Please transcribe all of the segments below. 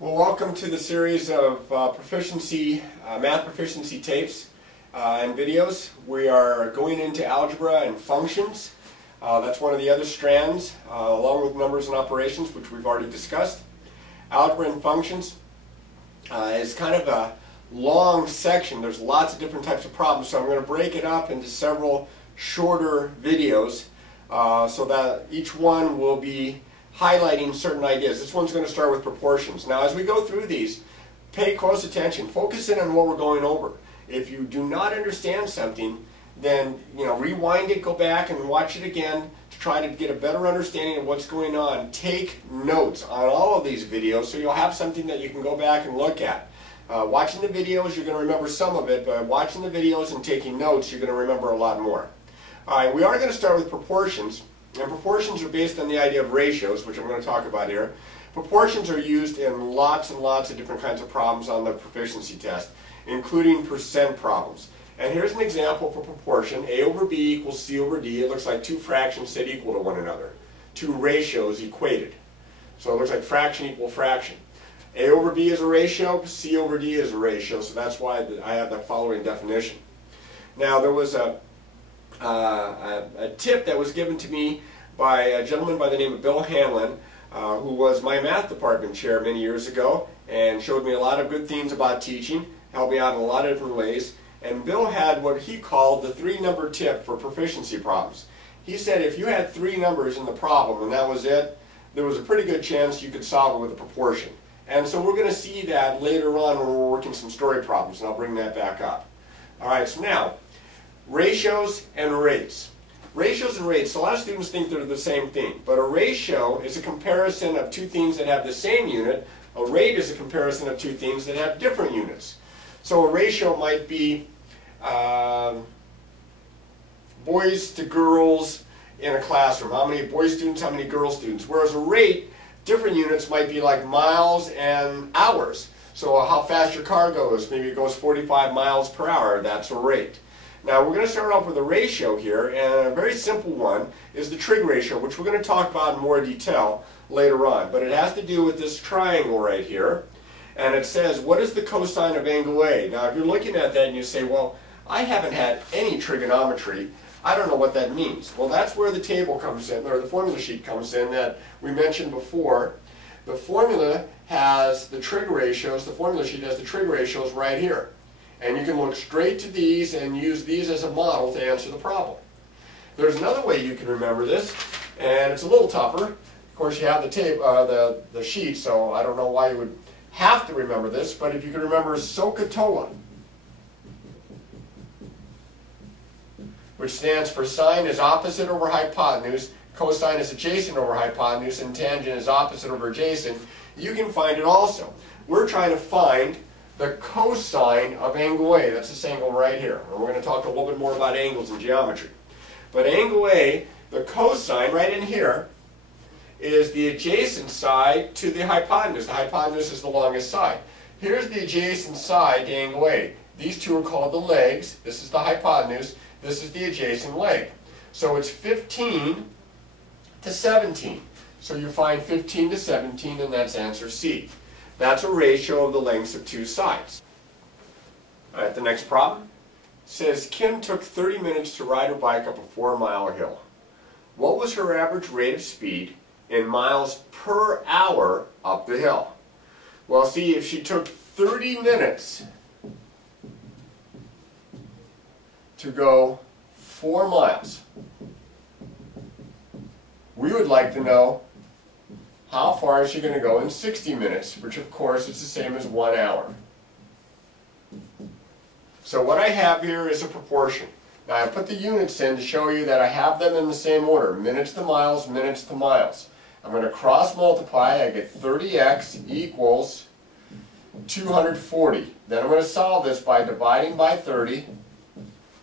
Well, welcome to the series of math proficiency tapes and videos. We are going into algebra and functions. That's one of the other strands, along with numbers and operations, which we've already discussed. Algebra and functions is kind of a long section. There's lots of different types of problems, so I'm going to break it up into several shorter videos so that each one will be highlighting certain ideas. This one's going to start with proportions. Now, as we go through these, pay close attention. Focus in on what we're going over. If you do not understand something, then rewind it, go back and watch it again to try to get a better understanding of what's going on. Take notes on all of these videos so you'll have something that you can go back and look at. Watching the videos, you're going to remember some of it, but watching the videos and taking notes, you're going to remember a lot more. Alright, we are going to start with proportions. And proportions are based on the idea of ratios, which I'm going to talk about here. Proportions are used in lots and lots of different kinds of problems on the proficiency test, including percent problems. And here's an example for proportion. A over B equals C over D. It looks like two fractions set equal to one another. Two ratios equated. So it looks like fraction equal fraction. A over B is a ratio, C over D is a ratio, so that's why I have the following definition. Now, there was a tip that was given to me by a gentleman by the name of Bill Hanlon, who was my math department chair many years ago and showed me a lot of good things about teaching, helped me out in a lot of different ways. And Bill had what he called the 3-number tip for proficiency problems. He said if you had 3 numbers in the problem and that was it, there was a pretty good chance you could solve it with a proportion. And so we're going to see that later on when we're working some story problems, and I'll bring that back up. Alright, so now, ratios and rates. Ratios and rates, a lot of students think they're the same thing, but a ratio is a comparison of two things that have the same unit. A rate is a comparison of two things that have different units. So a ratio might be boys to girls in a classroom. How many boy students, how many girl students. Whereas a rate, different units might be like miles and hours. So how fast your car goes, maybe it goes 45 miles per hour, that's a rate. Now we're going to start off with a ratio here, and a very simple one is the trig ratio, which we're going to talk about in more detail later on. But it has to do with this triangle right here, and it says, what is the cosine of angle A? Now if you're looking at that and you say, well, I haven't had any trigonometry, I don't know what that means. Well, that's where the table comes in, or the formula sheet comes in that we mentioned before. The formula has the trig ratios, the formula sheet has the trig ratios right here. And you can look straight to these and use these as a model to answer the problem. There's another way you can remember this, and it's a little tougher. Of course, you have the tape, the sheet, so I don't know why you would have to remember this, but if you can remember SOHCAHTOA, which stands for sine is opposite over hypotenuse, cosine is adjacent over hypotenuse, and tangent is opposite over adjacent, you can find it also. We're trying to find the cosine of angle A. That's this angle right here. And we're going to talk a little bit more about angles in geometry. But angle A, the cosine right in here, is the adjacent side to the hypotenuse. The hypotenuse is the longest side. Here's the adjacent side to angle A. These two are called the legs. This is the hypotenuse. This is the adjacent leg. So it's 15 to 17. So you find 15 to 17, and that's answer C. That's a ratio of the lengths of two sides. Alright, the next problem says Kim took 30 minutes to ride her bike up a 4-mile hill. What was her average rate of speed in miles per hour up the hill? Well, see, if she took 30 minutes to go 4 miles, we would like to know how far is she going to go in 60 minutes, which of course is the same as 1 hour. So what I have here is a proportion. Now I put the units in to show you that I have them in the same order. Minutes to miles, minutes to miles. I'm going to cross multiply. I get 30x equals 240. Then I'm going to solve this by dividing by 30.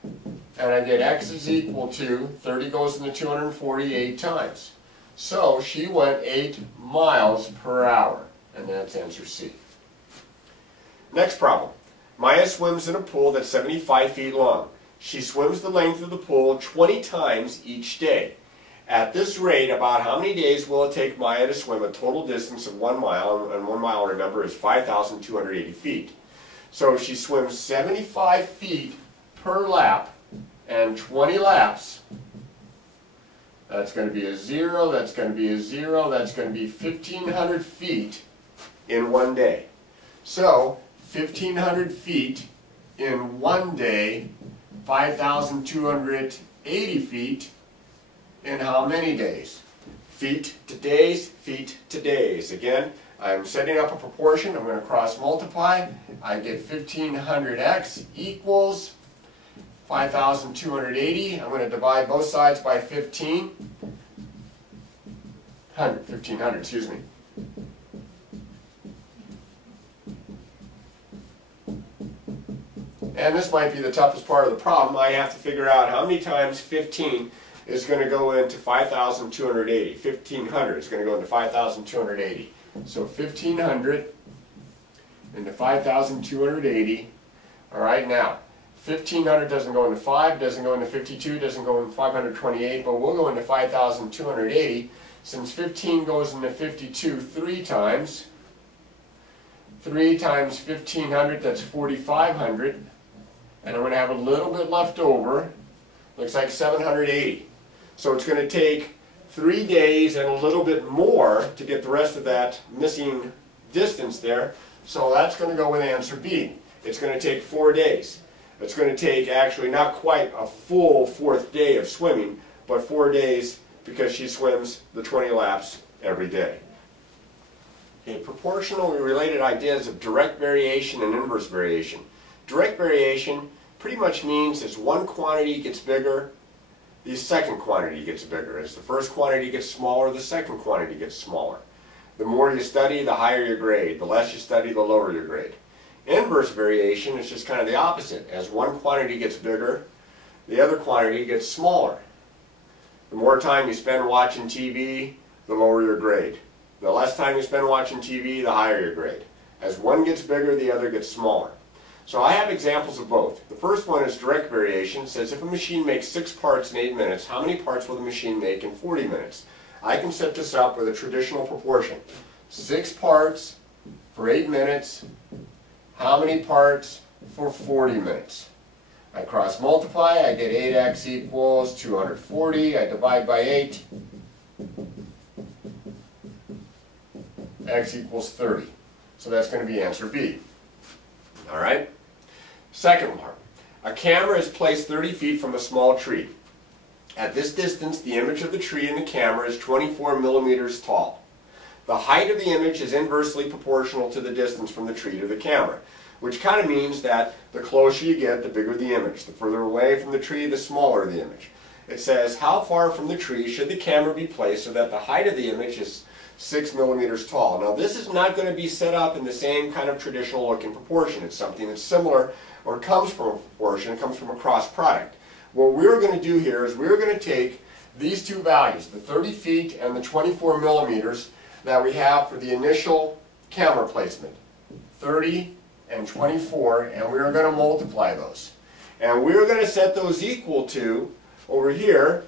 And I get x is equal to, 30 goes into 240 8 times. So she went 8 miles per hour, and that's answer C. Next problem. Maya swims in a pool that's 75 feet long. She swims the length of the pool 20 times each day. At this rate, about how many days will it take Maya to swim a total distance of 1 mile, and 1 mile, remember, is 5,280 feet. So if she swims 75 feet per lap and 20 laps, that's going to be a 0, that's going to be a 0, that's going to be 1,500 feet in 1 day. So 1,500 feet in 1 day, 5,280 feet in how many days? Feet to days, feet to days. Again, I'm setting up a proportion. I'm going to cross multiply. I get 1,500x equals 5,280. I'm going to divide both sides by 1,500, excuse me. And this might be the toughest part of the problem. I have to figure out how many times 15 is going to go into 5,280. 1,500 is going to go into 5,280. So 1,500 into 5,280. All right, now 1,500 doesn't go into 5, doesn't go into 52, doesn't go into 528, but we'll go into 5,280. Since 15 goes into 52 3 times, 3 times 1,500, that's 4,500. And I'm going to have a little bit left over. Looks like 780. So it's going to take 3 days and a little bit more to get the rest of that missing distance there. So that's going to go with answer B. It's going to take 4 days. It's going to take actually not quite a full 4th day of swimming, but 4 days because she swims the 20 laps every day. Okay, proportional related ideas of direct variation and inverse variation. Direct variation pretty much means as one quantity gets bigger, the second quantity gets bigger. As the first quantity gets smaller, the second quantity gets smaller. The more you study, the higher your grade. The less you study, the lower your grade. Inverse variation is just kind of the opposite. As one quantity gets bigger, the other quantity gets smaller. The more time you spend watching TV, the lower your grade. The less time you spend watching TV, the higher your grade. As one gets bigger, the other gets smaller. So I have examples of both. The first one is direct variation. It says if a machine makes 6 parts in 8 minutes, how many parts will the machine make in 40 minutes? I can set this up with a traditional proportion. 6 parts for 8 minutes. How many parts for 40 minutes? I cross multiply. I get 8x equals 240. I divide by 8. X equals 30. So that's going to be answer B. All right? Second part. A camera is placed 30 feet from a small tree. At this distance, the image of the tree in the camera is 24 millimeters tall. The height of the image is inversely proportional to the distance from the tree to the camera, which kind of means that the closer you get, the bigger the image. The further away from the tree, the smaller the image. It says, how far from the tree should the camera be placed so that the height of the image is 6 millimeters tall. Now this is not going to be set up in the same kind of traditional looking proportion. It's something that's similar or comes from a proportion, it comes from a cross product. What we're going to do here is we're going to take these two values, the 30 feet and the 24 millimeters that we have for the initial camera placement, 30 and 24, and we're going to multiply those. And we're going to set those equal to, over here,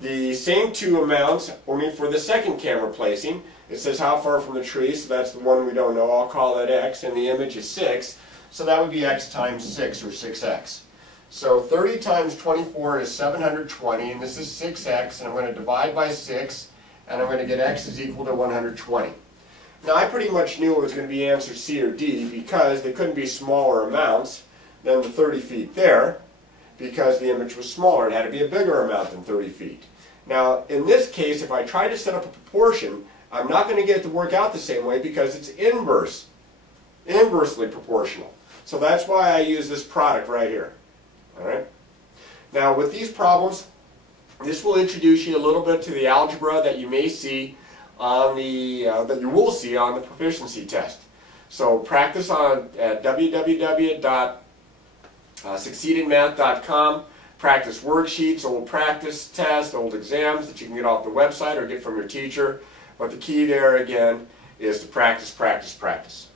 the same two amounts, only for the second camera placing. It says how far from the tree, so that's the one we don't know. I'll call that x, and the image is 6. So that would be x times 6, or 6x. So 30 times 24 is 720, and this is 6x, and I'm going to divide by 6, and I'm going to get x is equal to 120. Now I pretty much knew it was going to be answer C or D because they couldn't be smaller amounts than the 30 feet there, because the image was smaller. It had to be a bigger amount than 30 feet. Now, in this case, if I try to set up a proportion, I'm not going to get it to work out the same way because it's inversely proportional. So that's why I use this product right here. All right? Now, with these problems, this will introduce you a little bit to the algebra that you may see on the that you will see on the proficiency test. So practice on at www.succeedinmath.com. Practice worksheets, old practice tests, old exams that you can get off the website or get from your teacher. But the key there, again, is to practice, practice, practice.